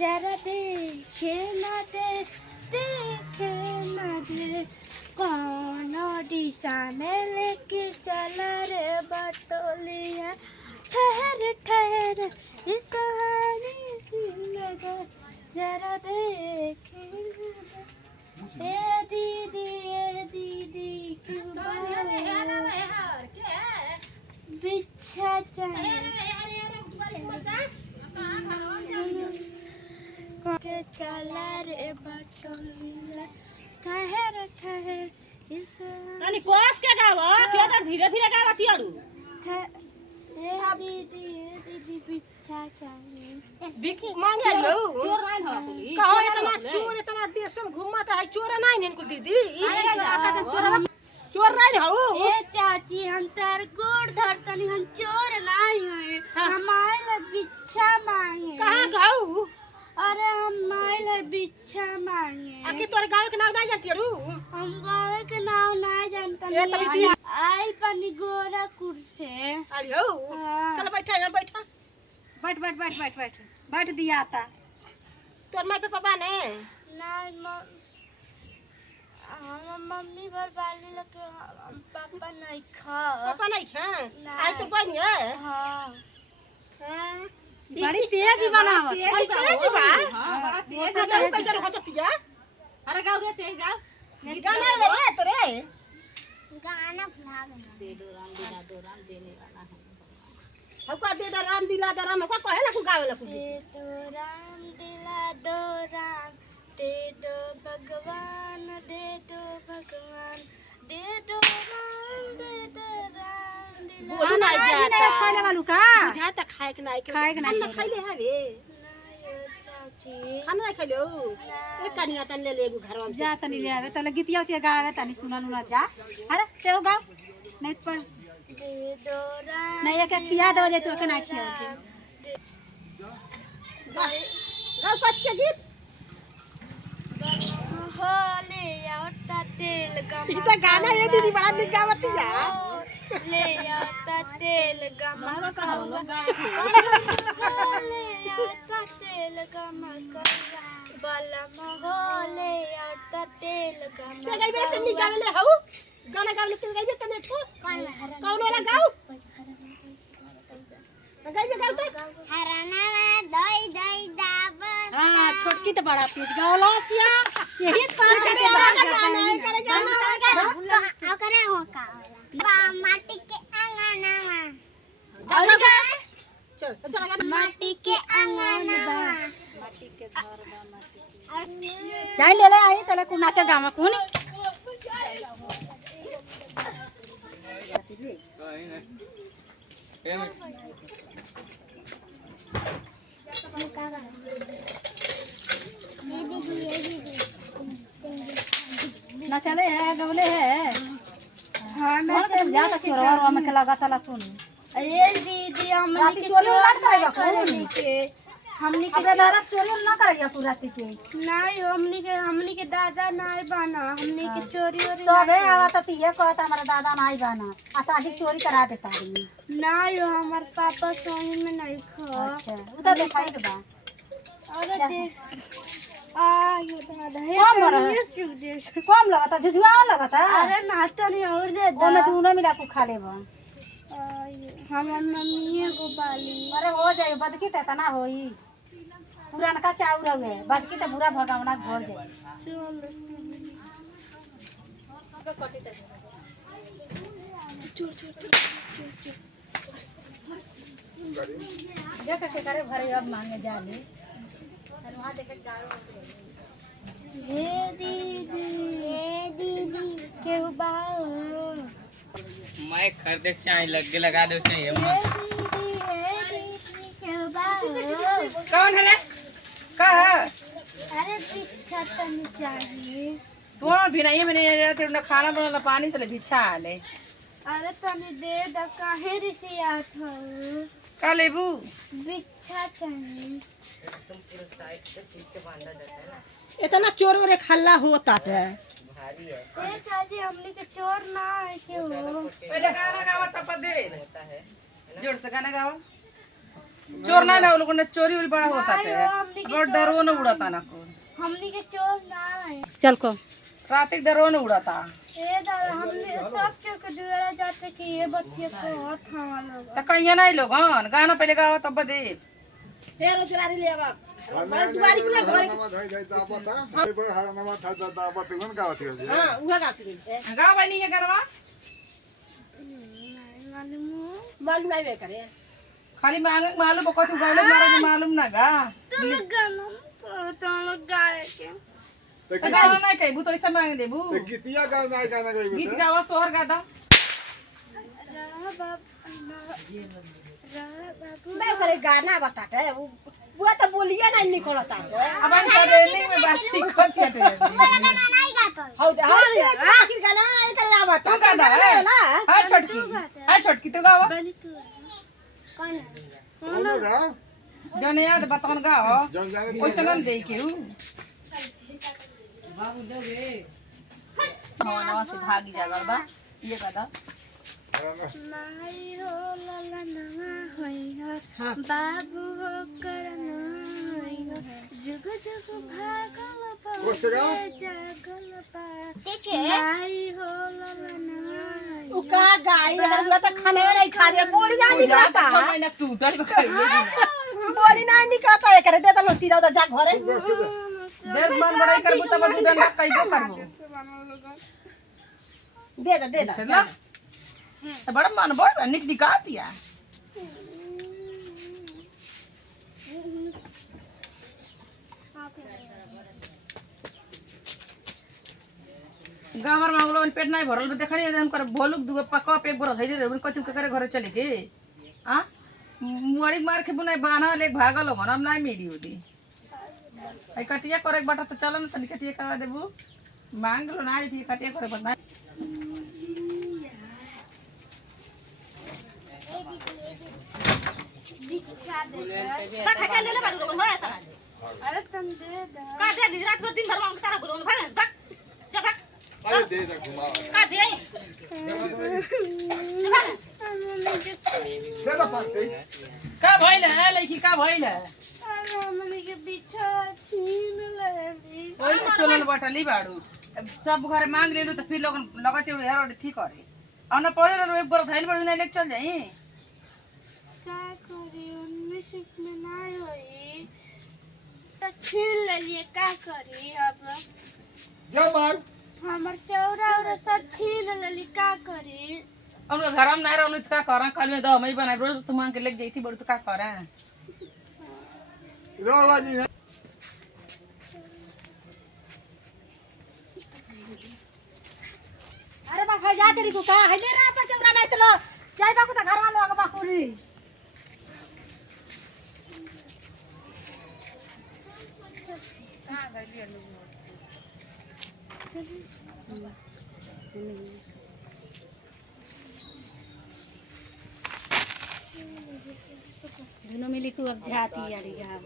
जरा देखे न दे कौन दिशा में लेके चला रे बटोलिया। ठहर ठहर इस कहानी की नजर जरा देखे ए दीदी क्यों बिछा के चला रे बटोलिया। ठहर ठहर तनी कोस के गावो के तो धीरे धीरे गावती अड़ू दीदी बिछा चाहिए बिक मांगे लो चोर नहीं हो पुली कहो इतना देश में घूमता है चोर नहीं इनको दीदी चोर नहीं हो ए चाची हम तार गोड़ धरतनी हम चोर नहीं है हम आइल बिच्छा मांगे कहां गाऊ अरे हम आइल बिच्छा मांगे आके तोरे गांव के नाम नहीं जानती रू हम गाँव के नाम नहीं जानता आई पानी गोरखपुर से अरे हो चल बैठा यहाँ बैठा बैठ दिया था तोर माँ के पापा ने नहीं हम मम्मी घर वाली लगे पापा नहीं खा आई तो बन है हाँ बड़ी तेज बनावत तेज बा हां तेज कैसे हो सकती है अरे गाओ गे तेज गाओ गाना ले रे तोरे गाना भुला दे दो राम देने वाला है हमको दे दो राम दिला दो राम को कहे ना को गावे ला कुछ दे दो राम दिला दो राम दे दो भगवान दे दो भगवान दे दो राम दे दो राम दिला बोल ना जाता खाने वालू का बुझाता खाए के नहीं खाए के नहीं खाइले है रे चाची खाना नहीं खाइलो एक कनिया तन ले ले घर में जा तनी ले आवे तले गीतिया उतिया गावे तनी सुना नुना जा अरे तेओ गाओ नहीं पर दे दो राम नहीं एक खिया दो जे तू के ना खिया गाओ पास के गीत होले आवता तेल गमा ये तो गाना ये दीदी बड़ा निक गावती है ले आवता तेल गमा ले आवता तेल गमा बलम होले आवता तेल गमा ते गाइबे ते निक गावे हौ गाना गावे ते गाइबे तने को कौन वाला गाओ गाइबे गाओ तो हराना में दई दई दाब हां छोटकी तो बड़ा तेज गावला सिया यही साल करे गाना करे हो का माटी के अंगना गाओ चल चल माटी के अंगना माटी के घर बा माटी जाई ले ले आई तले को नाचा गामा कोन ना चले है गवले है हां ना चल जा तो चोरवा में के लगा तला कोन ए दीदी हम राती चोरी मत करेगा कोन के हमनी के अपने दादा चोरी ना करेगा पूरा राती के नहीं हमनी के दादा नहीं बना हमनी के चोरी और सब है आवा तो ये कहता हमारा दादा नहीं बना आ शादी चोरी करा देता आदमी नहीं हमार पापा सोई में नहीं खा अच्छा उधर दिखाई के बा अरे दे आ यो दादा है कम बड़ा ये सुख दे कम लगता झुझुआ लगता अरे नाश्ता नहीं और दे दो ओमे दोनों मिला के खा लेबा हमार मम्मी को बाली अरे हो जाए बदकी त तना होई पुरानका चाउर है बदकी त बुरा भगावना घर जाए देख के करे भरे अब मांगे जाले और वहां देख गायो हे दीदी के बाओ मैं खरीदे चाय लगा दो चाहिए मस्त कौन है का अरे भिक्षा तनी चाहिए तो भी नहीं मैंने तेरे खाना बनाना पानी तले भिक्षा आले अरे तनी दे द काहे रिसियात हो का लेबू भिक्षा चाहिए इतना चोर ओरे खल्ला होता है ए चाची हमने के चोर ना है क्यों पहले गाना गावा तब दे जोर से गाना गावा चोर ना ना वो लोगों ने चोरी उरी बड़ा होता है अब डरो न उड़ाता ना को हमनी के चोर ना है। चल को रात के डरो न उड़ाता ए दादा हमने सब के दुआरा जाते कि ये बच्चे को हाथ हवा लोग तो कहीं नहीं लोगन गाना पहले गावा तब दे फिर रोजगारी ले अब दुआरी पुरा घर हां उहा गाछ रे गावा नहीं है करवा मालूम नहीं वे करे खाली मालूम कथी गावले मारे मालूम ना गा तुम गाना तुम गाए के गाना नहीं कहबू तो ऐसा मांग देबू गीतिया गाना गाना गीत गावा सोहर गादा रहा बाप रहा बाबू मैं करे गाना बताते वो तो बोलिए ना निकलता है अब हम ट्रेनिंग में बात सीखत है नहीं गाता हाउ आखिर गाना आई करे बता तू गादा है हां छोटकी तू गावा बनी तू कौन है जने याद बतान गाओ जन जाने कोई चलन दे के ऊ नवा से भागी जा गरबा ये गादा माई हो लला नवा होइयो बाबू हो करना होइयो जुग जुग भागल कोसे गाओ? जागल पा माई हो लला नवा उ का गाई अगर बुला तो खाने में नहीं खा रही बोली ना निकलता 6 महीना टूटल बखाई बोली ना निकलता है करे दे तो सीधा तो जा घरे देर मन बड़ाई करबू तब तू डंडा कइबो करबू दे दे ना बड़ा मन बड़ निक निकातिया गामर मांगलो पेट नहीं भरल देखनी हम कर भोलुक दुगो पका पे बरस है रे कथि के करे घरे चले के आ मुड़ी मार के बुनाई बाना ले भागल हो हम नहीं मिली होती आई कटिया करे बटा तो चलो ना तनी कटिया करा देबू मांग लो ना थी कटिया करे बता दीक्षा दे खा के ले ले बाडू हो आता अरे तुम दे दे का दे दिन रात भर दिन भर मांग तारा बोलो भाग भाग जा भाग अरे दे दे घुमा का दे दे दे पास से का भइल है लड़की का भइल है अरे हमनी के पीछा छीन लेली ओइ चलन बटली बाड़ू सब घरे मांग लेलू तो फिर लोग लगते हेरो ठीक करे और ना पड़े रहो एक बार धैल बड़ नहीं लेके चल जाई का करी उनमें सिख में नहीं होई तो छीन लेलिए का करी अब जा मार हमर चौरा और सब छीन लेली का करी अब घर में नहीं रहलू तो का करा कल में दो मैं बनाई रोज तुम मांग के लेके जाई थी बड़ तो का करा रो बाजी अरे बा भाई जा तेरी को का है ले रा पर चौरा नहीं तो जाई बा को तो घर वालों के बाकुरी दोनों मिली को अब जाती यारी गा